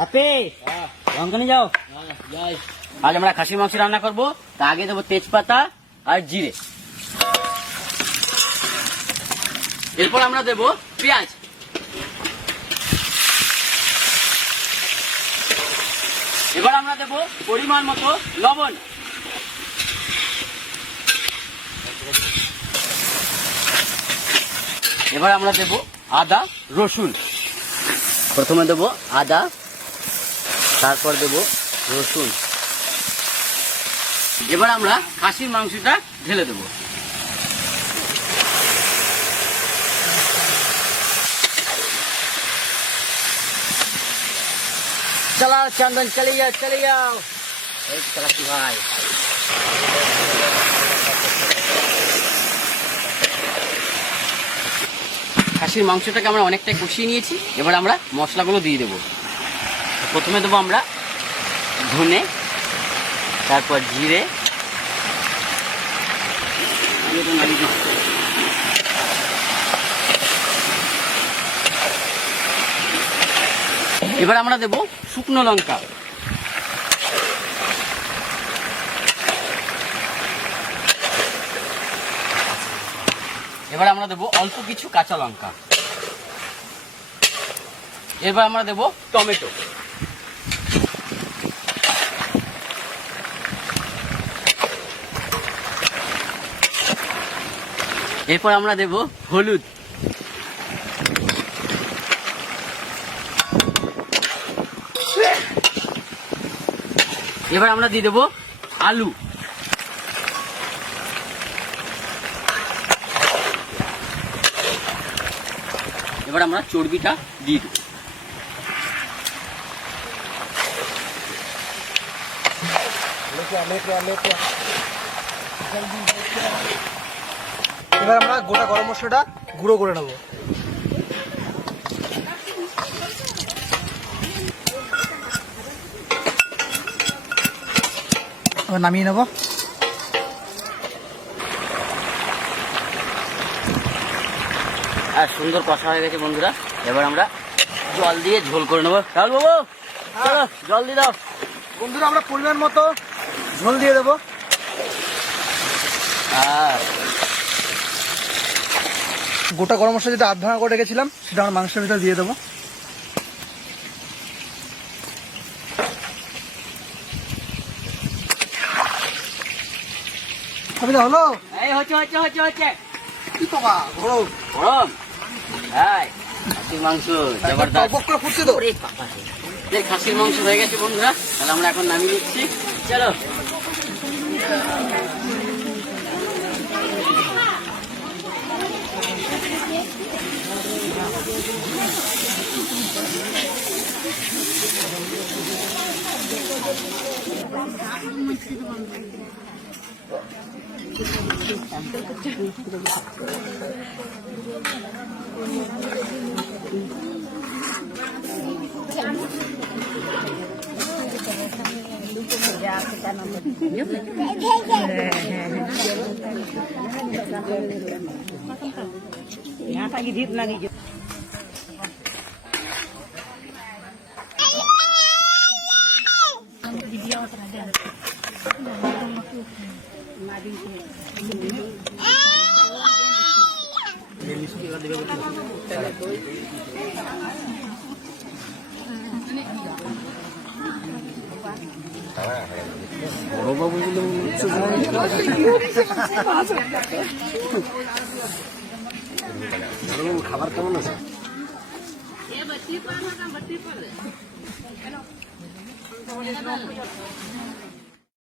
হাতে লঙ্কা নিয়ে যাও। যাই। আজ আমরা খাসির মাংস রান্না করবো। তা আগে দেবো তেজপাতা আর জিরে, এরপর আমরা দেবো পেঁয়াজ, এবার আমরা দেবো পরিমাণ মতো লবণ, এবার আমরা দেবো আদা রসুন। প্রথমে দেবো আদা, তারপর দেবো রসুন। এবার আমরা খাসির মাংসটা ঢেলে দেবো। चला चंदन चले जाओ चलाती भाई। খাসির মাংসটাকে আমরা অনেকটাই কষিয়ে নিয়েছি। এবার আমরা মশলাগুলো দিয়ে দেবো। প্রথমে দেবো আমরা ধনে, তারপর জিরে, এবার আমরা দেবো শুকনো লঙ্কা, এবার আমরা দেবো অল্প কিছু কাঁচা লঙ্কা, এবার আমরা দেবো টমেটো, এরপর আমরা দেবো হলুদ, এবার আমরা দিয়ে দেবো আলু, এবার আমরা চর্বিটা দিয়ে দেবো। এবার আমরা গোটা গরম মশলাটা গুঁড়ো করে নেবো। এবার নামিয়ে নেবো। আর সুন্দর কষা হয়ে গেছে বন্ধুরা। এবার আমরা জল দিয়ে ঝোল করে নেবো। রাহুল বাবু চলো জল দিয়ে দাও। বন্ধুরা আমরা পরিমাণ মতো ঝোল দিয়ে দেবো। গোটা গরম মশলা যেটা আধ ভাঙা করে রেখেছিলাম সেটা আমরা মাংসের ভিতরে দিয়ে দেবো। হলো এই হচ্ছে কি বাবা গরম গরম। হ্যাঁ খাসির মাংস জবরদস্ত করে ফুটছে তো। খাসির মাংস হয়ে গেছে বন্ধুরা। তাহলে আমরা এখন নামিয়ে দিচ্ছি। চলো यहाँ तक धीप लगी जो খাবার কেমন আছে?